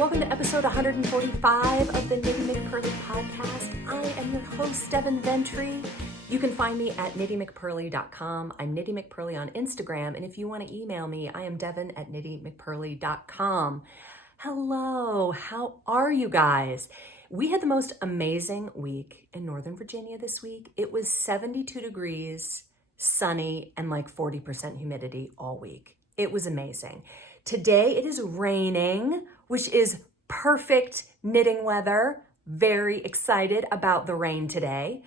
Welcome to episode 145 of the Knitty McPurly podcast. I am your host, Devin Ventry. You can find me at KnittyMcPurly.com. I'm Knitty McPurly on Instagram, and if you want to email me, I am Devin at KnittyMcPurly.com. Hello, how are you guys? We had the most amazing week in Northern Virginia this week. It was 72 degrees, sunny, and like 40% humidity all week. It was amazing. Today it is raining, which is perfect knitting weather. Very excited about the rain today.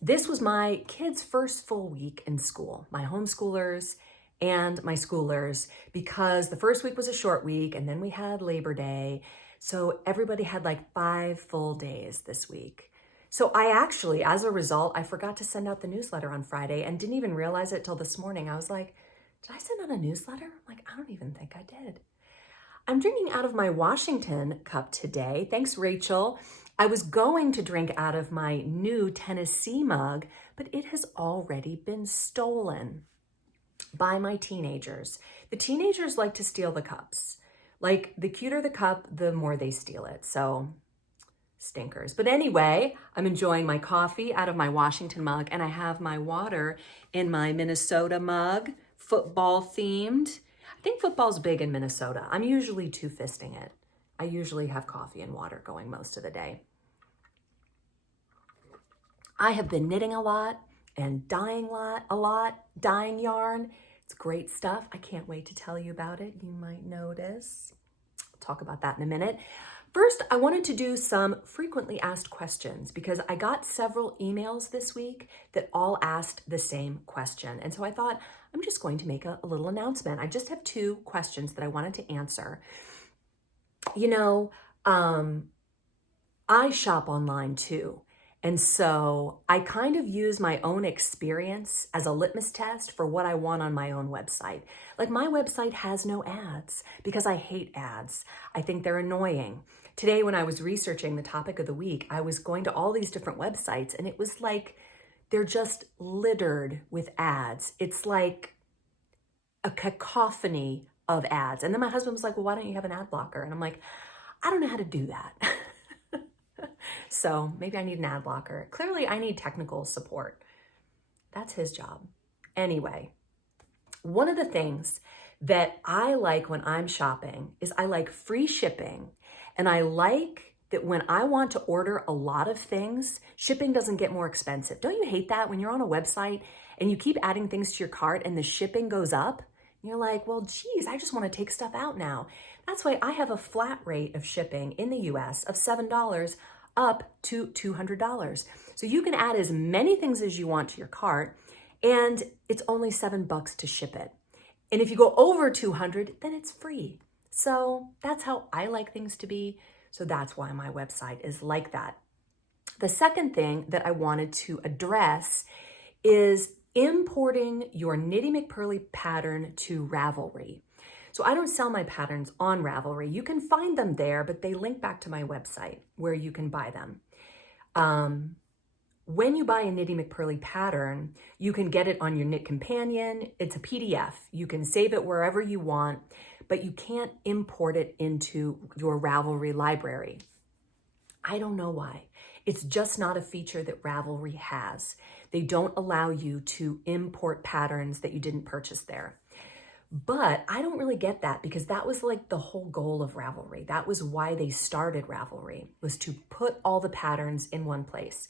This was my kids' first full week in school, my homeschoolers and my schoolers, because the first week was a short week and then we had Labor Day. So everybody had like 5 full days this week. So I actually, as a result, I forgot to send out the newsletter on Friday and didn't even realize it till this morning. I was like, did I send out a newsletter? I'm like, I don't even think I did. I'm drinking out of my Washington cup today. Thanks, Rachel. I was going to drink out of my new Tennessee mug, but it has already been stolen by my teenagers. The teenagers like to steal the cups. Like, the cuter the cup, the more they steal it. So, stinkers. But anyway, I'm enjoying my coffee out of my Washington mug, and I have my water in my Minnesota mug, football themed. I think football's big in Minnesota. I'm usually two-fisting it. I usually have coffee and water going most of the day. I have been knitting a lot and dyeing a lot, dyeing yarn. It's great stuff. I can't wait to tell you about it. You might notice. I'll talk about that in a minute. First, I wanted to do some frequently asked questions because I got several emails this week that all asked the same question. And so I thought, I'm just going to make a little announcement. I just have 2 questions that I wanted to answer. You know, I shop online too. And so I kind of use my own experience as a litmus test for what I want on my own website. Like, my website has no ads because I hate ads. I think they're annoying. Today, when I was researching the topic of the week, I was going to all these different websites and it was like, they're just littered with ads. It's like a cacophony of ads. And then my husband was like, well, why don't you have an ad blocker? And I'm like, I don't know how to do that. So maybe I need an ad blocker. Clearly, I need technical support. That's his job. Anyway, one of the things that I like when I'm shopping is I like free shipping. And I like that when I want to order a lot of things, shipping doesn't get more expensive. Don't you hate that when you're on a website and you keep adding things to your cart and the shipping goes up? And you're like, well, geez, I just want to take stuff out now. That's why I have a flat rate of shipping in the US of $7 up to $200. So you can add as many things as you want to your cart and it's only $7 to ship it. And if you go over 200, then it's free. So that's how I like things to be. So that's why my website is like that. The second thing that I wanted to address is importing your Knitty McPurly pattern to Ravelry. So I don't sell my patterns on Ravelry. You can find them there, but they link back to my website where you can buy them. When you buy a Knitty McPurly pattern, you can get it on your Knit Companion. It's a PDF. You can save it wherever you want, but you can't import it into your Ravelry library. I don't know why. It's just not a feature that Ravelry has. They don't allow you to import patterns that you didn't purchase there. But I don't really get that because that was like the whole goal of Ravelry. That was why they started Ravelry, was to put all the patterns in one place.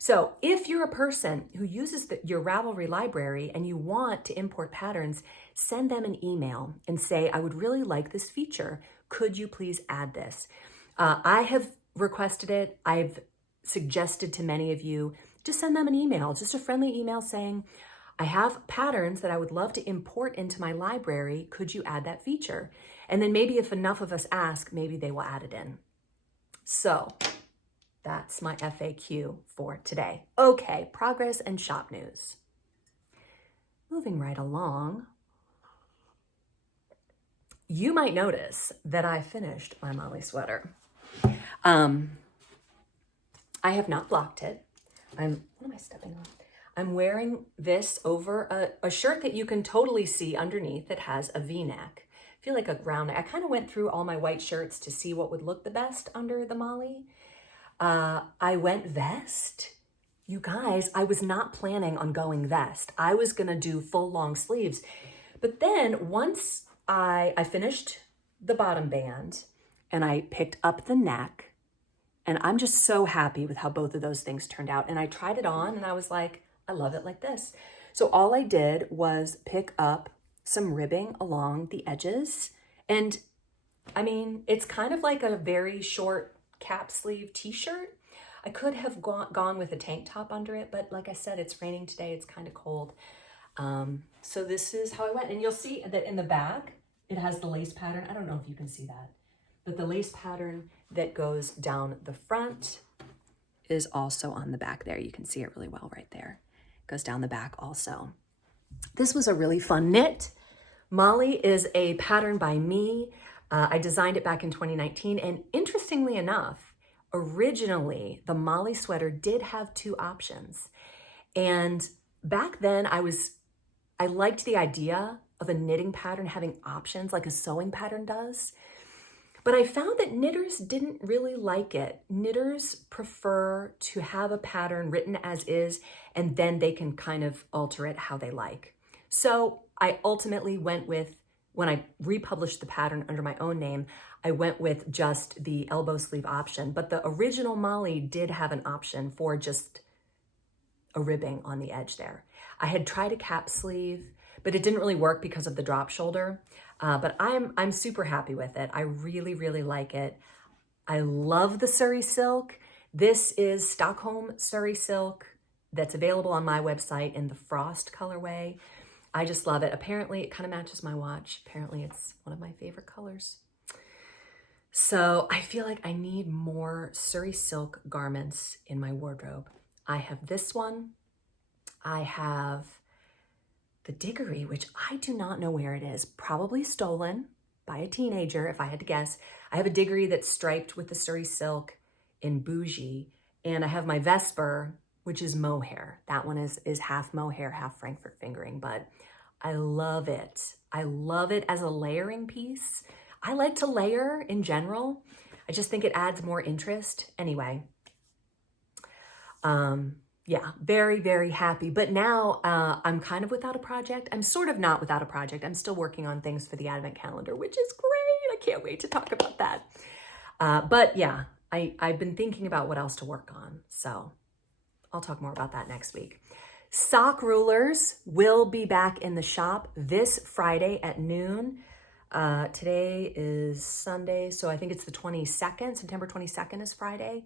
So if you're a person who uses your Ravelry library and you want to import patterns, send them an email and say, I would really like this feature. Could you please add this? I have requested it. I've suggested to many of you, just send them an email, just a friendly email saying, I have patterns that I would love to import into my library. Could you add that feature? And then maybe if enough of us ask, maybe they will add it in. So that's my FAQ for today. Okay, progress and shop news. Moving right along, you might notice that I finished my Molly sweater. I have not blocked it. What am I stepping on? I'm wearing this over a shirt that you can totally see underneath that has a V-neck. feel like a round neck. I kind of went through all my white shirts to see what would look the best under the Molly. I went vest. You guys, I was not planning on going vest. I was gonna do full long sleeves. But then once I finished the bottom band and I picked up the neck, and I'm just so happy with how both of those things turned out. And I tried it on and I was like, I love it like this. So all I did was pick up some ribbing along the edges. And I mean, it's kind of like a very short cap sleeve t-shirt. I could have gone with a tank top under it, but like I said, it's raining today. It's kind of cold. So this is how I went. And you'll see that in the back, it has the lace pattern. I don't know if you can see that, but the lace pattern that goes down the front is also on the back there. You can see it really well right there. It goes down the back also. This was a really fun knit. Molly is a pattern by me. I designed it back in 2019. And interestingly enough, originally, the Molly sweater did have 2 options. And back then I liked the idea of a knitting pattern having options like a sewing pattern does. But I found that knitters didn't really like it. Knitters prefer to have a pattern written as is, and then they can kind of alter it how they like. So I ultimately went with, when I republished the pattern under my own name, I went with just the elbow sleeve option, but the original Molly did have an option for just a ribbing on the edge there. I had tried a cap sleeve, but it didn't really work because of the drop shoulder. But I'm super happy with it. I really, really like it. I love the Surrey silk. This is Stockholm Surrey silk that's available on my website in the Frost colorway. I just love it. Apparently it kind of matches my watch. Apparently it's one of my favorite colors. So I feel like I need more Surrey silk garments in my wardrobe. I have this one. I have the Diggory, which I do not know where it is. Probably stolen by a teenager, if I had to guess. I have a Diggory that's striped with the Surrey silk in bougie. And I have my Vesper, which is mohair. That one is half mohair, half Frankfurt fingering, but I love it. I love it as a layering piece. I like to layer in general. I just think it adds more interest. Anyway, yeah, very, very happy. But now I'm kind of without a project. I'm sort of not without a project. I'm still working on things for the Advent calendar, which is great. I can't wait to talk about that. But yeah, I've been thinking about what else to work on. So I'll talk more about that next week. Sock rulers will be back in the shop this Friday at noon. Today is Sunday, so I think it's the 22nd. September 22nd is Friday.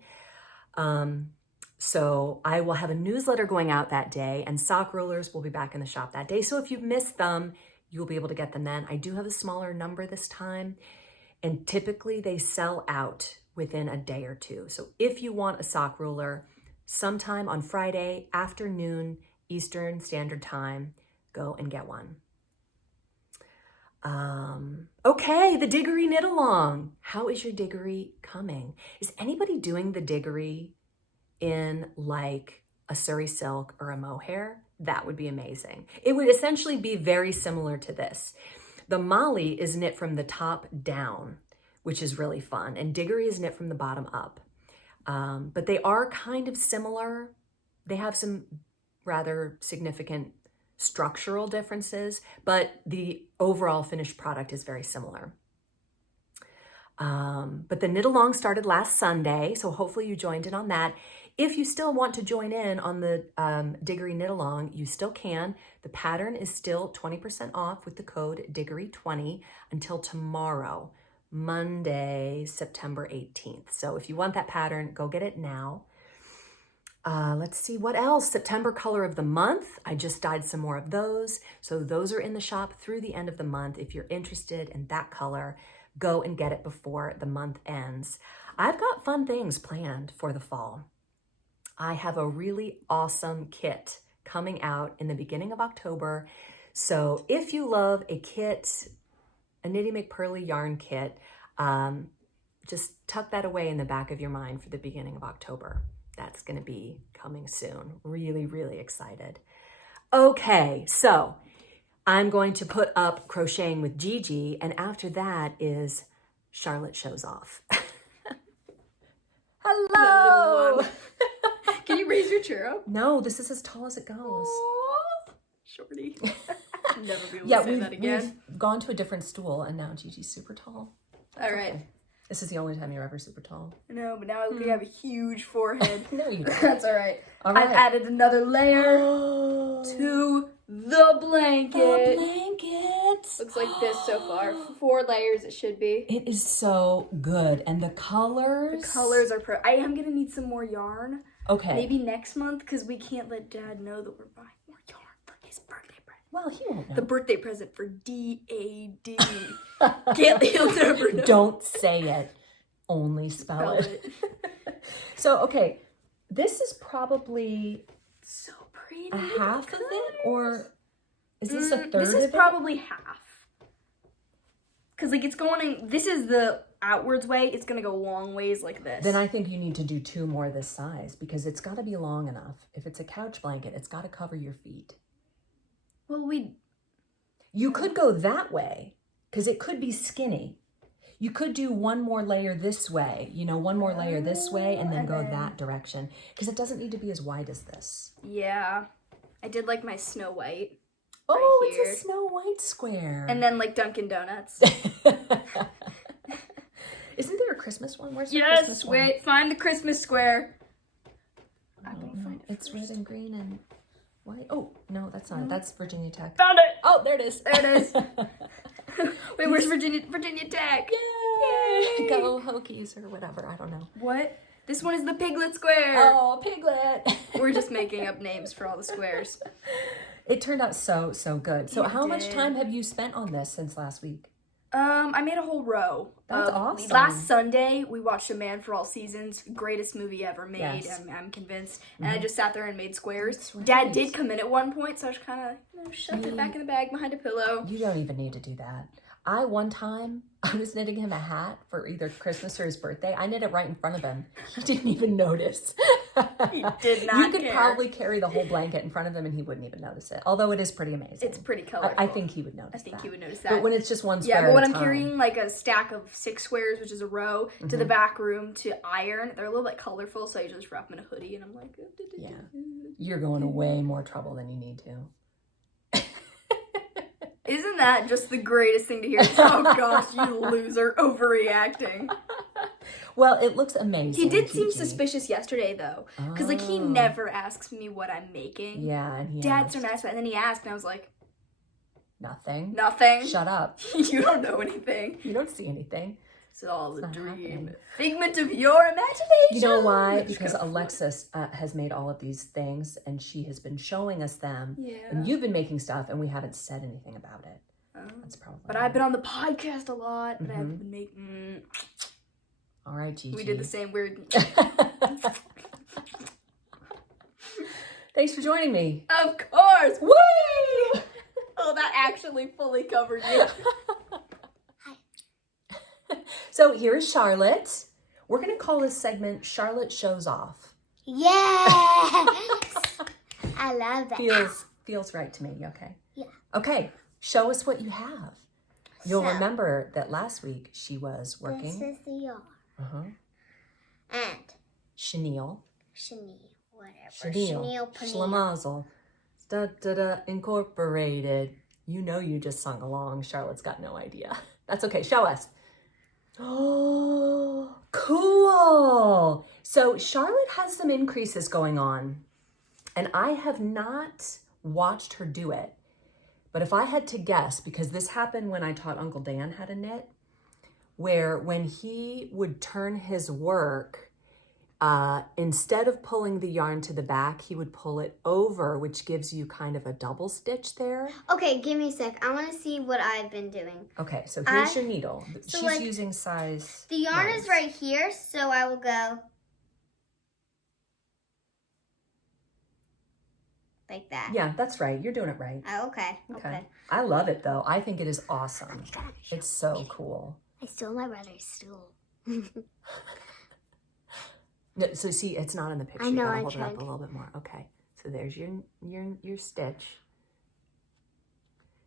So I will have a newsletter going out that day, and sock rulers will be back in the shop that day. So if you missed them, you'll be able to get them then. I do have a smaller number this time, and typically they sell out within a day or two. So if you want a sock ruler, sometime on Friday afternoon, Eastern Standard Time, go and get one. Okay, the Diggory knit along. How is your Diggory coming? Is anybody doing the Diggory in like a Surrey silk or a mohair? That would be amazing. It would essentially be very similar to this. The Molly is knit from the top down, which is really fun, and Diggory is knit from the bottom up. But they are kind of similar. They have some rather significant structural differences, but the overall finished product is very similar. But the knit along started last Sunday, so hopefully you joined in on that. If you still want to join in on the Diggory knit along, you still can. The pattern is still 20% off with the code Diggory20 until tomorrow, Monday, September 18th. So if you want that pattern, go get it now. Let's see what else. September color of the month. I just dyed some more of those. So those are in the shop through the end of the month. If you're interested in that color, go and get it before the month ends. I've got fun things planned for the fall. I have a really awesome kit coming out in the beginning of October. So if you love a kit, a Knitty McPurly yarn kit, just tuck that away in the back of your mind for the beginning of October. That's going to be coming soon. Really, really excited. Okay, so I'm going to put up Crocheting with Gigi, and after that is Charlotte Shows Off. Hello! Can you raise your chair up? No, this is as tall as it goes. Aww, shorty. I'll never be able to say that again. We've gone to a different stool, and now Gigi's super tall. All right. Okay. This is the only time you're ever super tall. No, but now I look like I have a huge forehead. No, you don't. That's all right. All right. I've added another layer to the blanket. The blanket. Looks like this so far. 4 layers it should be. It is so good. And the colors? The colors are I am going to need some more yarn. Okay. Maybe next month, because we can't let Dad know that we're buying more yarn for his birthday present. Well, he won't know. The birthday present for DAD. He'll never know. Don't say it. Only spell it. So, okay. This is probably so pretty. a half of it, or is this a third of it? This is probably half. Because, like, it's going, this is the outwards way. It's going to go long ways like this. Then I think you need to do 2 more this size, because it's got to be long enough. If it's a couch blanket, it's got to cover your feet. Well, You could go that way, because it could be skinny. You could do 1 more layer this way, 1 more layer this way, and then go that direction. Because it doesn't need to be as wide as this. Yeah. I did like my Snow White. Oh, right here. It's a Snow White square. And then like Dunkin' Donuts. Isn't there a Christmas one? Where's the Christmas one? Yes, wait, find the Christmas square. No, it's red and green and white. Oh, no, that's not it. That's Virginia Tech. Found it! Oh, there it is. There it is. Wait, where's Virginia Tech? Yay! Go Hokies or whatever. I don't know. What? This one is the Piglet Square. Oh, Piglet. We're just making up names for all the squares. It turned out so good. So how much did. time have you spent on this since last week? I made a whole row. That's awesome. Last Sunday, we watched A Man for All Seasons. Greatest movie ever made, Yes. I'm convinced. And I just sat there and made squares. That's right. Dad did come in at one point, so I just kind of shoved it back in the bag behind a pillow. You don't even need to do that. One time, I was knitting him a hat for either Christmas or his birthday. I knit it right in front of him. He didn't even notice. He did not You could care. probably carry the whole blanket in front of him and he wouldn't even notice it. Although it is pretty amazing. It's pretty colorful. I think he would notice I think that. he would notice that. But when it's just one square Yeah, but when at a I'm time. carrying like a stack of 6 squares, which is a row, to the back room to iron, they're a little bit colorful, so I usually just wrap them in a hoodie and I'm like... Yeah. You're going to way more trouble than you need to. Isn't that just the greatest thing to hear? Oh gosh, you loser, overreacting. Well, it looks amazing. He did seem Gigi. suspicious yesterday though, because like he never asks me what I'm making. Yeah, and he Dad's asked. so nice, and then he asked, and I was like, Nothing. nothing. Shut up. You don't know anything. You don't see anything. It's all a not dream. happening. Figment of your imagination. You know why? Just Because go- Alexis has made all of these things and she has been showing us them. Yeah. And you've been making stuff and we haven't said anything about it. That's probably But I've been on the podcast a lot, but I Mm-hmm. haven't been making... All right, Gigi. We did the same weird... Thanks for joining me. Of course! Whee! Oh, that actually fully covered you. So here's Charlotte. We're going to call this segment Charlotte Shows Off. Yes! I love that. Feels right to me, okay? Yeah. Okay, show us what you have. You'll So- remember that last week she was working. This is the yarn. And Chenille. chenille, whatever. Chenille. Panille. Schlemazel. Da Incorporated. You know you just sung along. Charlotte's got no idea. That's okay. Show us. Oh, cool. So Charlotte has some increases going on. And I have not watched her do it. But if I had to guess, because this happened when I taught Uncle Dan how to knit, where when he would turn his work, instead of pulling the yarn to the back, he would pull it over, which gives you kind of a double stitch there. Okay, give me a sec. I want to see what I've been doing. Okay, so here's your needle. so She's like, using size The yarn 9. is right here, so I will go like that. Yeah, that's right. You're doing it right. Oh, okay. I love it though. I think it is awesome. It's so cool. I stole my brother's stool. No, so see, it's not in the picture. I know, You gotta I hold it up tried. a little bit more. Okay, so there's your stitch.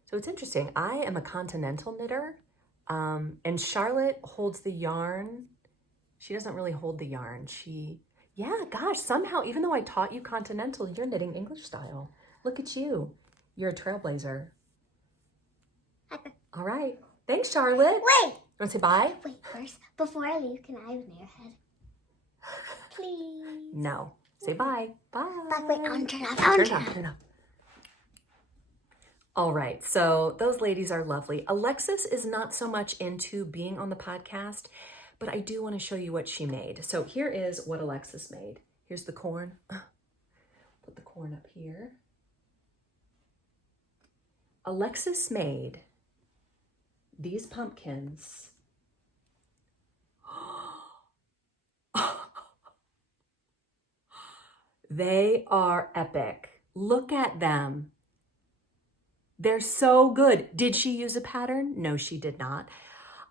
So it's interesting. I am a continental knitter, and Charlotte holds the yarn. She doesn't really hold the yarn. Yeah, gosh, somehow, even though I taught you continental, you're knitting English style. Look at you. You're a trailblazer. All right. Thanks, Charlotte. Wait. You want to say bye? Wait, first, before I leave, can I have an airhead? Please. No. Say bye. Bye. But wait, I'm turn off. Turn up. All right, so those ladies are lovely. Alexis is not so much into being on the podcast, but I do want to show you what she made. So here is what Alexis made. Here's the corn. Put the corn up here. Alexis made these pumpkins. They are epic. Look at them. They're so good. Did she use a pattern? No, she did not.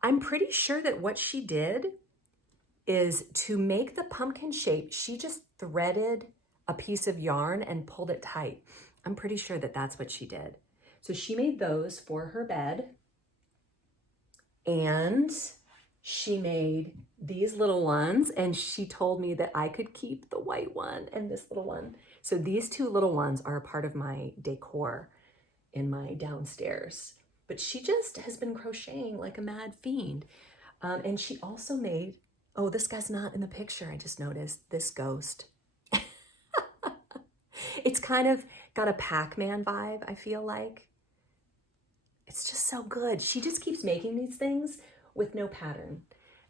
I'm pretty sure that what she did is to make the pumpkin shape, she just threaded a piece of yarn and pulled it tight. I'm pretty sure that that's what she did. So she made those for her bed, and she made these little ones, and she told me that I could keep the white one and this little one. So these two little ones are a part of my decor in my downstairs. But she just has been crocheting like a mad fiend. And she also made, oh, this guy's not in the picture, I just noticed, this ghost. It's kind of got a Pac-Man vibe, I feel like. It's just so good. She just keeps making these things with no pattern.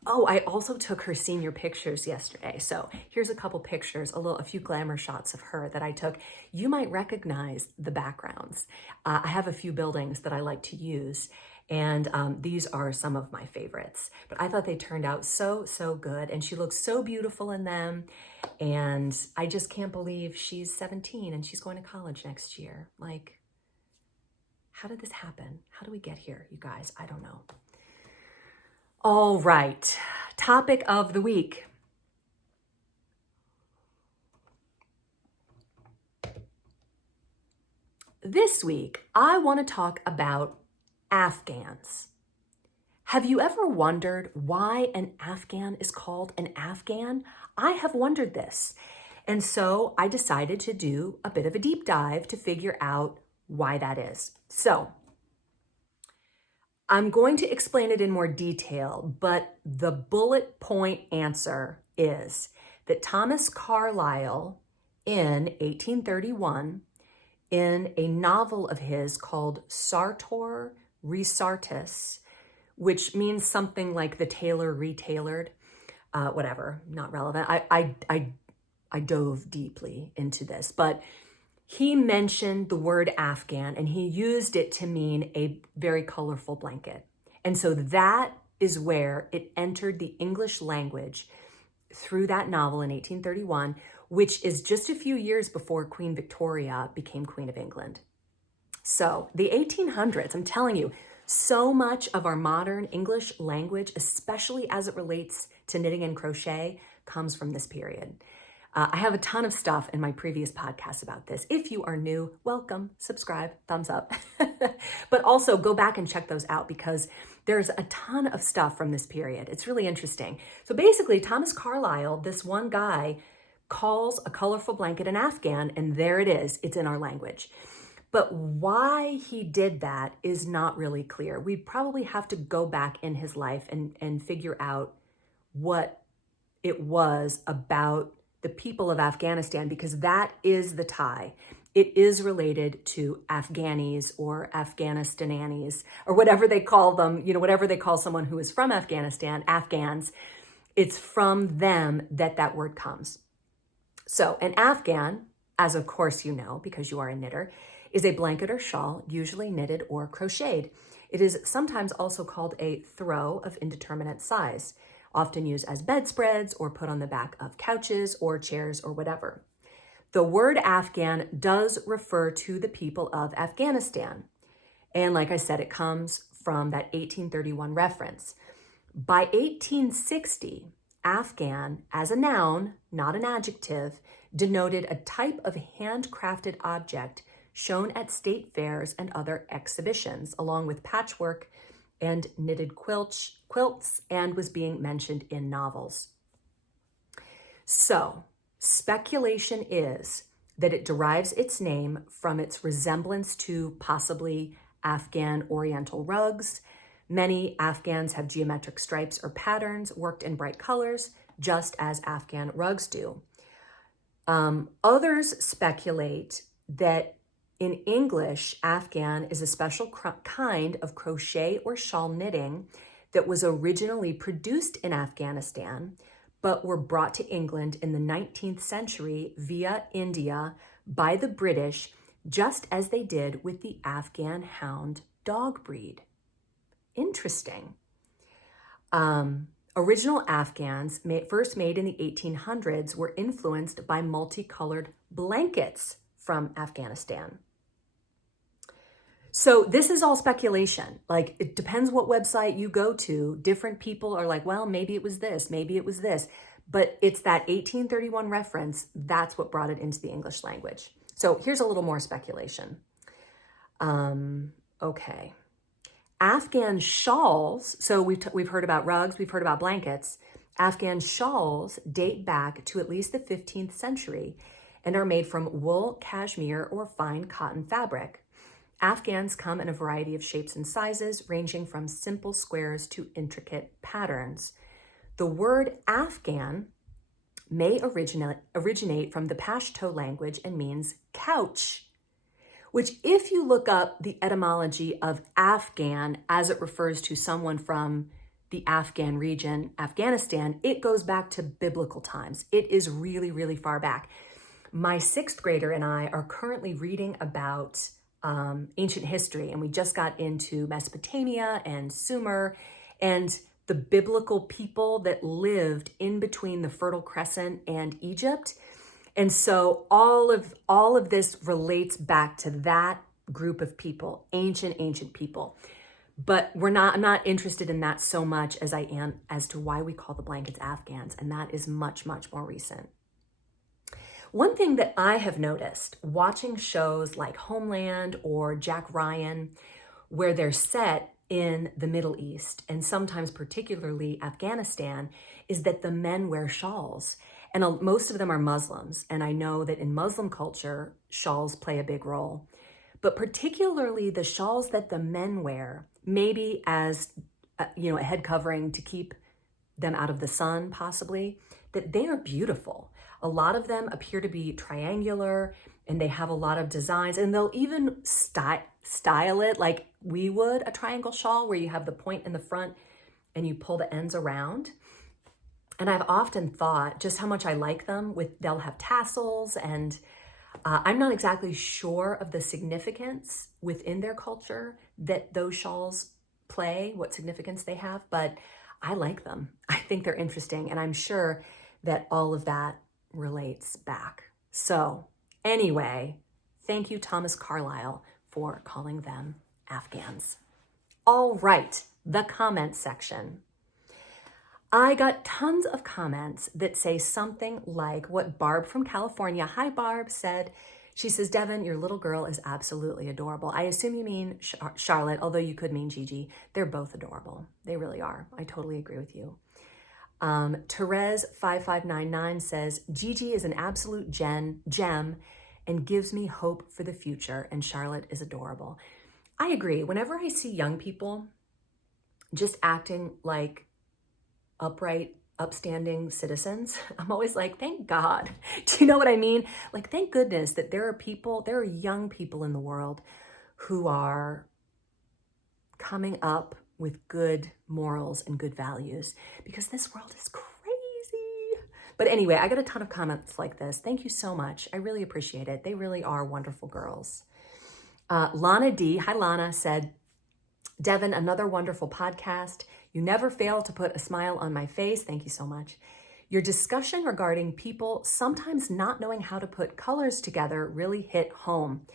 Oh, I also took her senior pictures yesterday. So here's a couple pictures, a few glamour shots of her that I took. You might recognize the backgrounds. I have a few buildings that I like to use, and these are some of my favorites. But I thought they turned out so, so good, and she looks so beautiful in them. And I just can't believe she's 17 and she's going to college next year. Like, how did this happen? How do we get here, you guys? I don't know. All right, topic of the week. This week, I want to talk about Afghans. Have you ever wondered why an Afghan is called an Afghan? I have wondered this. And so I decided to do a bit of a deep dive to figure out why that is. So I'm going to explain it in more detail, but the bullet point answer is that Thomas Carlyle in 1831, in a novel of his called Sartor Resartus, which means something like the tailor retailored, whatever, not relevant. I dove deeply into this, but he mentioned the word Afghan and he used it to mean a very colorful blanket. And so that is where it entered the English language through that novel in 1831, which is just a few years before Queen Victoria became Queen of England. So the 1800s, I'm telling you, so much of our modern English language, especially as it relates to knitting and crochet, comes from this period. I have a ton of stuff in my previous podcasts about this. If you are new, welcome, subscribe, thumbs up. But also go back and check those out because there's a ton of stuff from this period. It's really interesting. So basically, Thomas Carlyle, this one guy, calls a colorful blanket an Afghan, and there it is. It's in our language. But why he did that is not really clear. We probably have to go back in his life and figure out what it was about the people of Afghanistan, because that is the tie. It is related to Afghanis or Afghanistanis or whatever they call them, whatever they call someone who is from Afghanistan, Afghans. It's from them that word comes. So an Afghan, as of course you know, because you are a knitter, is a blanket or shawl, usually knitted or crocheted. It is sometimes also called a throw of indeterminate size, often used as bedspreads or put on the back of couches or chairs or whatever. The word Afghan does refer to the people of Afghanistan. And like I said, it comes from that 1831 reference. By 1860, Afghan, as a noun, not an adjective, denoted a type of handcrafted object shown at state fairs and other exhibitions, along with patchwork and knitted quilts, and was being mentioned in novels. So, speculation is that it derives its name from its resemblance to possibly Afghan Oriental rugs. Many Afghans have geometric stripes or patterns worked in bright colors, just as Afghan rugs do. Others speculate that in English, Afghan is a special kind of crochet or shawl knitting that was originally produced in Afghanistan, but were brought to England in the 19th century via India by the British, just as they did with the Afghan hound dog breed. Interesting. Original Afghans, first made in the 1800s, were influenced by multicolored blankets from Afghanistan. So this is all speculation. Like, it depends what website you go to. Different people are like, well, maybe it was this, maybe it was this. But it's that 1831 reference, that's what brought it into the English language. So here's a little more speculation. Okay. Afghan shawls, so we've heard about rugs, we've heard about blankets. Afghan shawls date back to at least the 15th century and are made from wool, cashmere, or fine cotton fabric. Afghans come in a variety of shapes and sizes, ranging from simple squares to intricate patterns. The word Afghan may originate from the Pashto language and means couch, which, if you look up the etymology of Afghan as it refers to someone from the Afghan region, Afghanistan, it goes back to biblical times. It is really, really far back. My 6th grader and I are currently reading about ancient history, and we just got into Mesopotamia and Sumer and the biblical people that lived in between the Fertile Crescent and Egypt. And so all of this relates back to that group of people, ancient people. But I'm not interested in that so much as I am as to why we call the blankets Afghans, and that is much, much more recent. One thing that I have noticed watching shows like Homeland or Jack Ryan, where they're set in the Middle East, and sometimes particularly Afghanistan, is that the men wear shawls. And most of them are Muslims. And I know that in Muslim culture, shawls play a big role. But particularly the shawls that the men wear, maybe as a head covering to keep them out of the sun, possibly, that they are beautiful. A lot of them appear to be triangular, and they have a lot of designs, and they'll even style it like we would a triangle shawl, where you have the point in the front and you pull the ends around. And I've often thought just how much I like them. They'll have tassels, and I'm not exactly sure of the significance within their culture that those shawls play, what significance they have, but I like them. I think they're interesting, and I'm sure that all of that relates back. So anyway, thank you, Thomas Carlyle, for calling them Afghans. All right, the comment section. I got tons of comments that say something like what Barb from California, hi Barb, said. She says, Devin, your little girl is absolutely adorable. I assume you mean Charlotte, although you could mean Gigi. They're both adorable. They really are. I totally agree with you. Therese5599 says, Gigi is an absolute gem and gives me hope for the future, and Charlotte is adorable. I agree. Whenever I see young people just acting like upright, upstanding citizens, I'm always like, thank God. Do you know what I mean? Like, thank goodness that there are young people in the world who are coming up with good morals and good values, because this world is crazy. But anyway, I got a ton of comments like this. Thank you so much. I really appreciate it. They really are wonderful girls. Lana D, hi Lana, said, Devin, another wonderful podcast. You never fail to put a smile on my face. Thank you so much. Your discussion regarding people sometimes not knowing how to put colors together really hit home.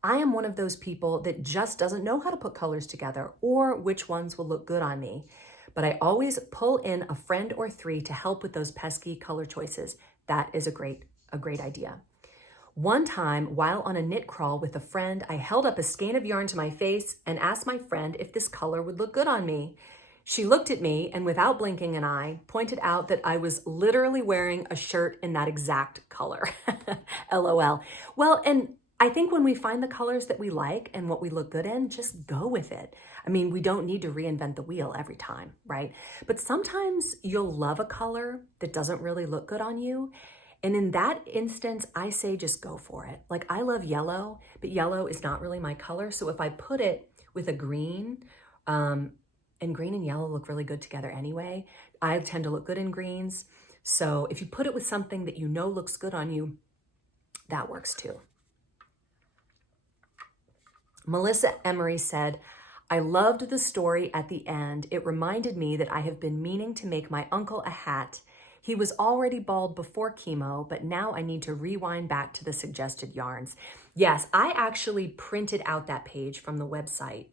I am one of those people that just doesn't know how to put colors together or which ones will look good on me. But I always pull in a friend or three to help with those pesky color choices. That is a great idea. One time, while on a knit crawl with a friend, I held up a skein of yarn to my face and asked my friend if this color would look good on me. She looked at me and without blinking an eye, pointed out that I was literally wearing a shirt in that exact color. LOL. Well, and I think when we find the colors that we like and what we look good in, just go with it. I mean, we don't need to reinvent the wheel every time, right? But sometimes you'll love a color that doesn't really look good on you. And in that instance, I say just go for it. Like, I love yellow, but yellow is not really my color. So if I put it with a green, and green and yellow look really good together anyway. I tend to look good in greens. So if you put it with something that you know looks good on you, that works too. Melissa Emery said, I loved the story at the end. It reminded me that I have been meaning to make my uncle a hat. He was already bald before chemo, but now I need to rewind back to the suggested yarns. Yes, I actually printed out that page from the website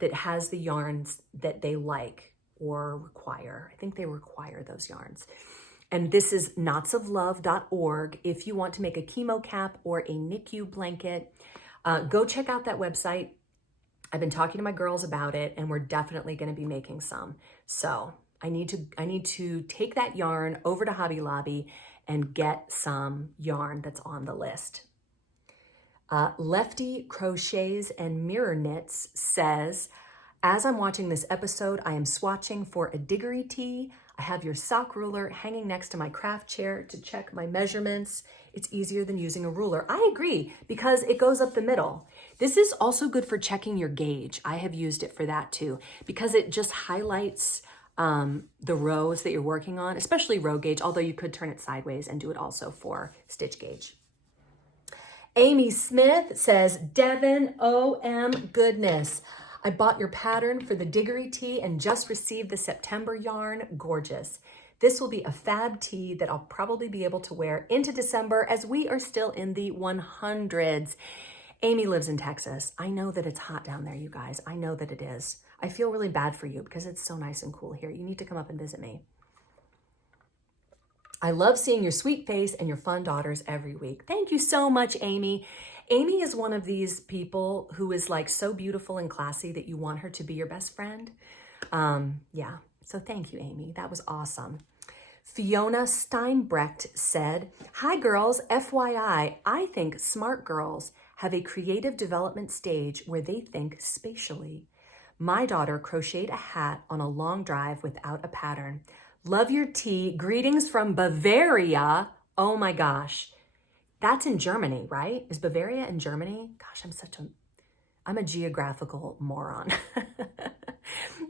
that has the yarns that they like or require. I think they require those yarns. And this is knotsoflove.org. If you want to make a chemo cap or a NICU blanket, go check out that website. I've been talking to my girls about it, and we're definitely going to be making some. So I need to take that yarn over to Hobby Lobby and get some yarn that's on the list. Lefty Crochets and Mirror Knits says, as I'm watching this episode, I am swatching for a diggery tee. I have your sock ruler hanging next to my craft chair to check my measurements. It's easier than using a ruler. I agree, because it goes up the middle. This is also good for checking your gauge. I have used it for that too, because it just highlights the rows that you're working on, especially row gauge, although you could turn it sideways and do it also for stitch gauge. Amy Smith says, Devin, OM goodness. I bought your pattern for the diggery tee and just received the September yarn. Gorgeous. This will be a fab tee that I'll probably be able to wear into December as we are still in the 100s. Amy lives in Texas. I know that it's hot down there, you guys. I know that it is. I feel really bad for you because it's so nice and cool here. You need to come up and visit me. I love seeing your sweet face and your fun daughters every week. Thank you so much, Amy. Amy is one of these people who is like so beautiful and classy that you want her to be your best friend. Yeah, so thank you, Amy. That was awesome. Fiona Steinbrecht said, hi girls, FYI, I think smart girls have a creative development stage where they think spatially. My daughter crocheted a hat on a long drive without a pattern. Love your tea. Greetings from Bavaria. Oh my gosh. That's in Germany, right? Is Bavaria in Germany? Gosh, I'm a geographical moron.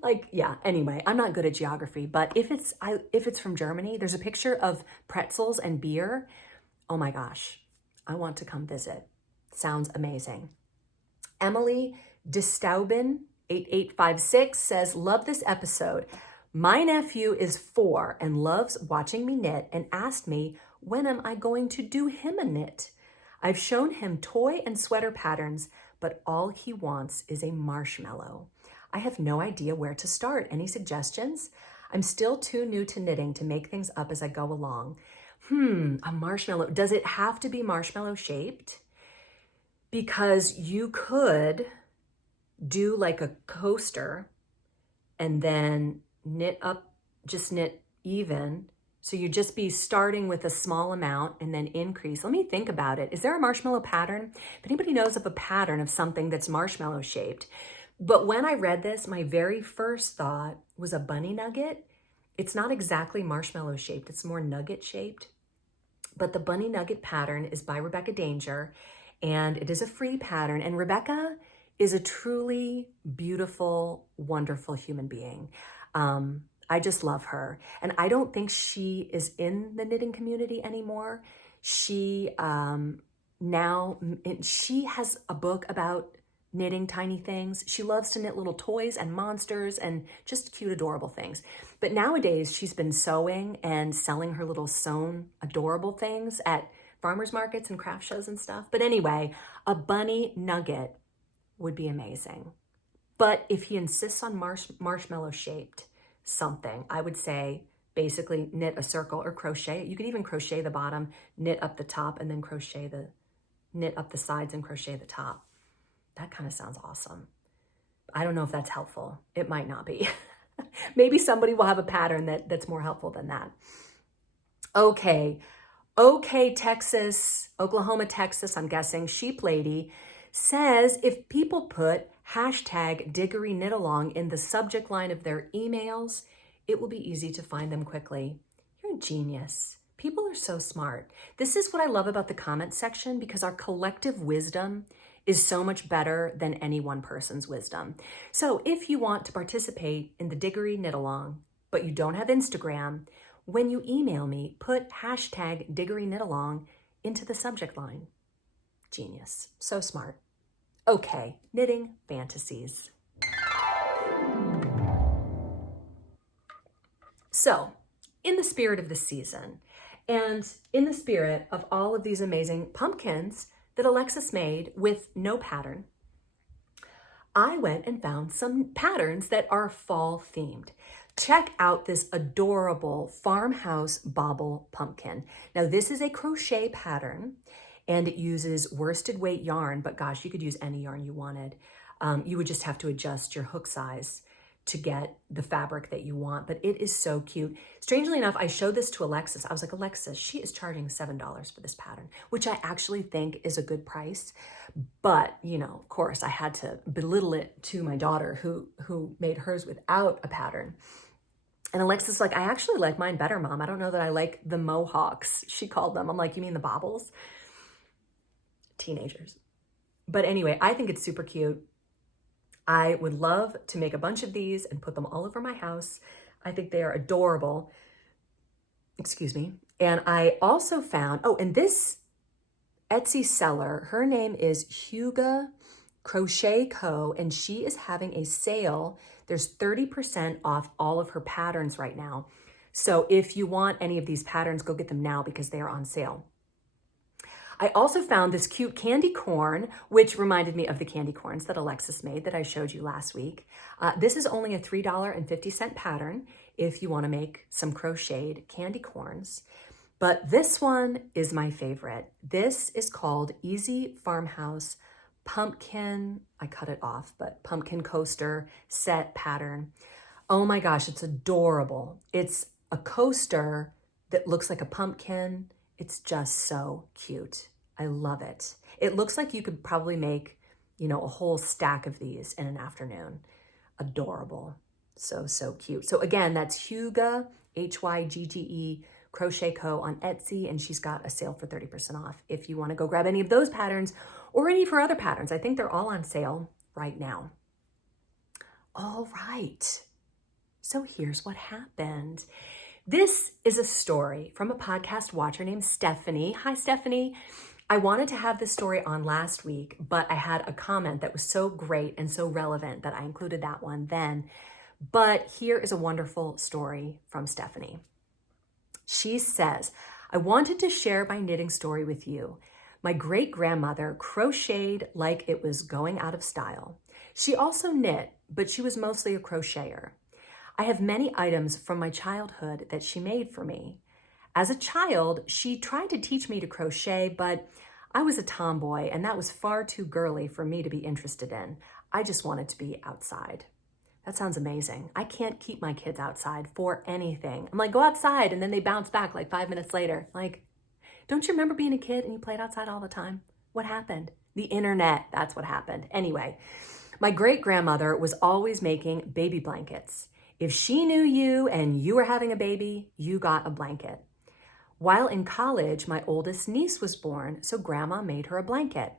Like, yeah, anyway, I'm not good at geography, but if it's from Germany, there's a picture of pretzels and beer. Oh my gosh, I want to come visit. Sounds amazing. Emily DeStauben, 8856 says, love this episode. My nephew is 4 and loves watching me knit and asked me, when am I going to do him a knit? I've shown him toy and sweater patterns, but all he wants is a marshmallow. I have no idea where to start. Any suggestions? I'm still too new to knitting to make things up as I go along. A marshmallow. Does it have to be marshmallow shaped? Because you could do like a coaster and then knit up, just knit even. So you just be starting with a small amount and then increase. Let me think about it. Is there a marshmallow pattern? If anybody knows of a pattern of something that's marshmallow shaped. But when I read this, my very first thought was a bunny nugget. It's not exactly marshmallow shaped. It's more nugget shaped. But the bunny nugget pattern is by Rebecca Danger, and it is a free pattern. And Rebecca is a truly beautiful, wonderful human being. I just love her. And I don't think she is in the knitting community anymore. She she has a book about knitting tiny things. She loves to knit little toys and monsters and just cute, adorable things. But nowadays she's been sewing and selling her little sewn, adorable things at farmers markets and craft shows and stuff. But anyway, a bunny nugget would be amazing. But if he insists on marshmallow shaped something, I would say basically knit a circle or crochet. You could even crochet the bottom, knit up the top, and then knit up the sides and crochet the top. That kind of sounds awesome. I don't know if that's helpful. It might not be. Maybe somebody will have a pattern that's more helpful than that. Okay, Texas, Oklahoma, Texas, I'm guessing, Sheep Lady says if people put hashtag Diggory Knit Along in the subject line of their emails, it will be easy to find them quickly. You're a genius. People are so smart. This is what I love about the comment section, because our collective wisdom is so much better than any one person's wisdom. So if you want to participate in the Diggory Knit Along, but you don't have Instagram, when you email me, put hashtag Diggory Knit Along into the subject line. Genius. So smart. Okay, knitting fantasies. So, in the spirit of the season, and in the spirit of all of these amazing pumpkins that Alexis made with no pattern, I went and found some patterns that are fall themed. Check out this adorable farmhouse bauble pumpkin. Now, this is a crochet pattern, and it uses worsted weight yarn, but gosh, you could use any yarn you wanted. You would just have to adjust your hook size to get the fabric that you want, but it is so cute. Strangely enough, I showed this to Alexis. I was like, Alexis, she is charging $7 for this pattern, which I actually think is a good price. But, you know, of course, I had to belittle it to my daughter who made hers without a pattern. And Alexis was like, I actually like mine better, Mom. I don't know that I like the mohawks, she called them. I'm like, you mean the baubles? Teenagers. But anyway, I think it's super cute. I would love to make a bunch of these and put them all over my house. I think they are adorable. Excuse me. And I also found, and this Etsy seller, her name is Huga Crochet Co., and she is having a sale. There's 30% off all of her patterns right now. So if you want any of these patterns, go get them now because they are on sale. I also found this cute candy corn, which reminded me of the candy corns that Alexis made that I showed you last week. This is only a $3.50 pattern if you want to make some crocheted candy corns. But this one is my favorite. This is called Easy Farmhouse Pumpkin, I cut it off, but pumpkin coaster set pattern. Oh my gosh, it's adorable. It's a coaster that looks like a pumpkin. It's just so cute. I love it. It looks like you could probably make, a whole stack of these in an afternoon. Adorable. So, so cute. So again, that's Hygge, Hygge, Crochet Co. on Etsy, and she's got a sale for 30% off if you want to go grab any of those patterns or any of her other patterns. I think they're all on sale right now. All right. So here's what happened. This is a story from a podcast watcher named Stephanie. Hi, Stephanie. I wanted to have this story on last week, but I had a comment that was so great and so relevant that I included that one then. But here is a wonderful story from Stephanie. She says, I wanted to share my knitting story with you. My great-grandmother crocheted like it was going out of style. She also knit, but she was mostly a crocheter. I have many items from my childhood that she made for me. As a child, she tried to teach me to crochet, but I was a tomboy and that was far too girly for me to be interested in. I just wanted to be outside. That sounds amazing. I can't keep my kids outside for anything. I'm like, go outside, and then they bounce back like 5 minutes later. Like, don't you remember being a kid and you played outside all the time? What happened? The internet, that's what happened. Anyway, my great-grandmother was always making baby blankets. If she knew you and you were having a baby, you got a blanket. While in college, my oldest niece was born, so Grandma made her a blanket.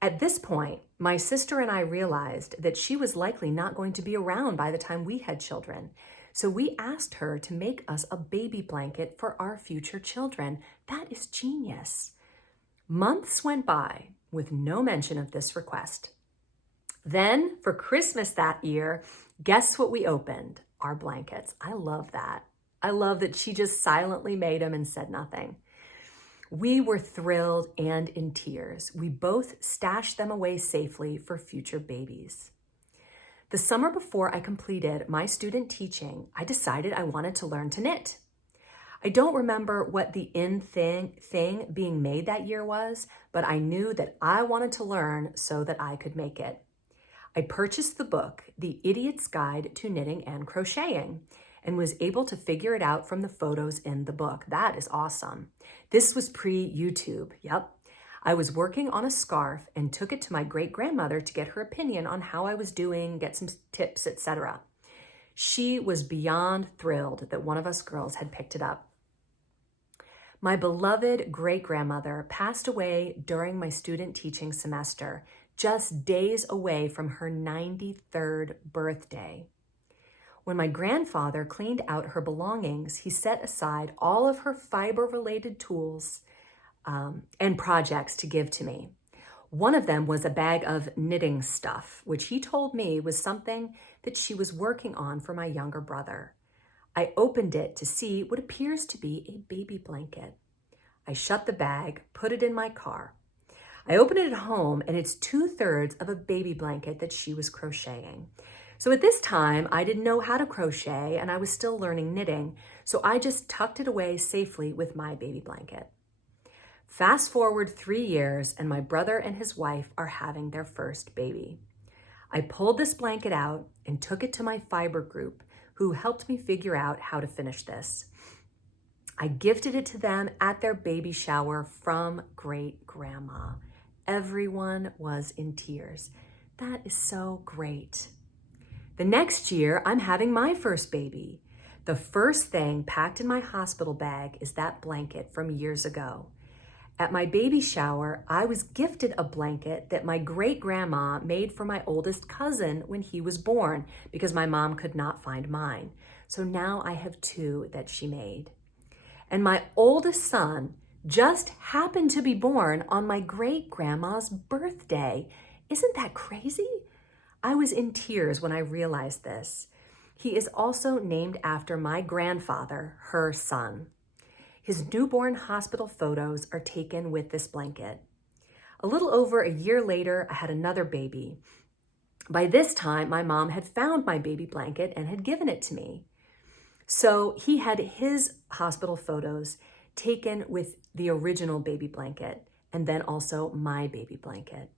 At this point, my sister and I realized that she was likely not going to be around by the time we had children. So we asked her to make us a baby blanket for our future children. That is genius. Months went by with no mention of this request. Then, for Christmas that year, guess what we opened? Our blankets. I love that. I love that she just silently made them and said nothing. We were thrilled and in tears. We both stashed them away safely for future babies. The summer before I completed my student teaching, I decided I wanted to learn to knit. I don't remember what the thing being made that year was, but I knew that I wanted to learn so that I could make it. I purchased the book, The Idiot's Guide to Knitting and Crocheting, and was able to figure it out from the photos in the book. That is awesome. This was pre-YouTube, yep. I was working on a scarf and took it to my great-grandmother to get her opinion on how I was doing, get some tips, etc. She was beyond thrilled that one of us girls had picked it up. My beloved great-grandmother passed away during my student teaching semester, just days away from her 93rd birthday. When my grandfather cleaned out her belongings, he set aside all of her fiber-related tools and projects to give to me. One of them was a bag of knitting stuff, which he told me was something that she was working on for my younger brother. I opened it to see what appears to be a baby blanket. I shut the bag, put it in my car. I opened it at home, and it's 2/3 of a baby blanket that she was crocheting. So at this time, I didn't know how to crochet, and I was still learning knitting, so I just tucked it away safely with my baby blanket. Fast forward 3 years, and my brother and his wife are having their first baby. I pulled this blanket out and took it to my fiber group, who helped me figure out how to finish this. I gifted it to them at their baby shower from great-grandma. Everyone was in tears. That is so great. The next year, I'm having my first baby. The first thing packed in my hospital bag is that blanket from years ago. At my baby shower, I was gifted a blanket that my great-grandma made for my oldest cousin when he was born because my mom could not find mine. So now I have 2 that she made. And my oldest son just happened to be born on my great-grandma's birthday. Isn't that crazy? I was in tears when I realized this. He is also named after my grandfather, her son. His newborn hospital photos are taken with this blanket. A little over a year later, I had another baby. By this time, my mom had found my baby blanket and had given it to me. So he had his hospital photos taken with the original baby blanket and then also my baby blanket.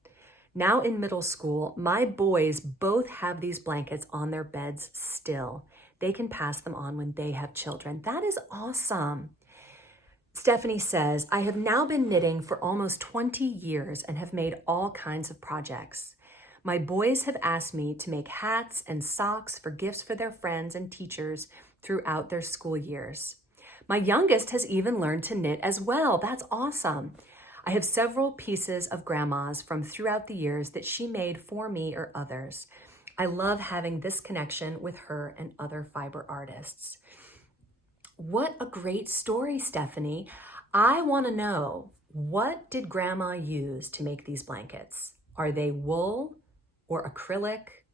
Now in middle school, my boys both have these blankets on their beds still. They can pass them on when they have children. That is awesome. Stephanie says, I have now been knitting for almost 20 years and have made all kinds of projects. My boys have asked me to make hats and socks for gifts for their friends and teachers throughout their school years. My youngest has even learned to knit as well. That's awesome. I have several pieces of grandma's from throughout the years that she made for me or others. I love having this connection with her and other fiber artists. What a great story, Stephanie. I want to know, what did grandma use to make these blankets? Are they wool or acrylic?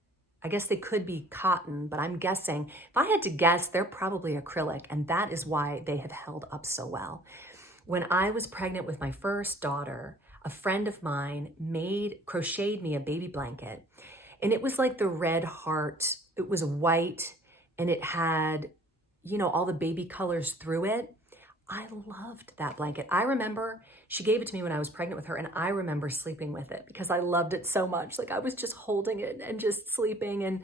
I guess they could be cotton, but I'm guessing, if I had to guess, they're probably acrylic, and that is why they have held up so well. When I was pregnant with my first daughter, a friend of mine crocheted me a baby blanket, and it was like the red heart. It was white, and it had, all the baby colors through it. I loved that blanket. I remember she gave it to me when I was pregnant with her, and I remember sleeping with it because I loved it so much. Like I was just holding it and just sleeping, and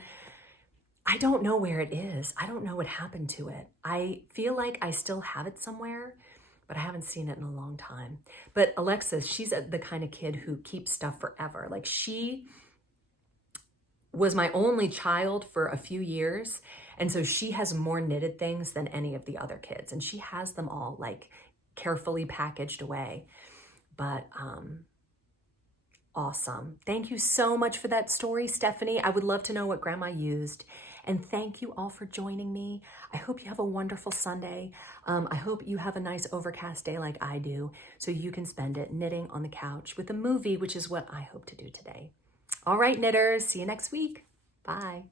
I don't know where it is. I don't know what happened to it. I feel like I still have it somewhere, but I haven't seen it in a long time. But Alexis, she's the kind of kid who keeps stuff forever. Like she was my only child for a few years, and so she has more knitted things than any of the other kids, and she has them all like carefully packaged away. But awesome. Thank you so much for that story, Stephanie. I would love to know what grandma used. And thank you all for joining me. I hope you have a wonderful Sunday. I hope you have a nice overcast day like I do, so you can spend it knitting on the couch with a movie, which is what I hope to do today. All right, knitters, see you next week. Bye.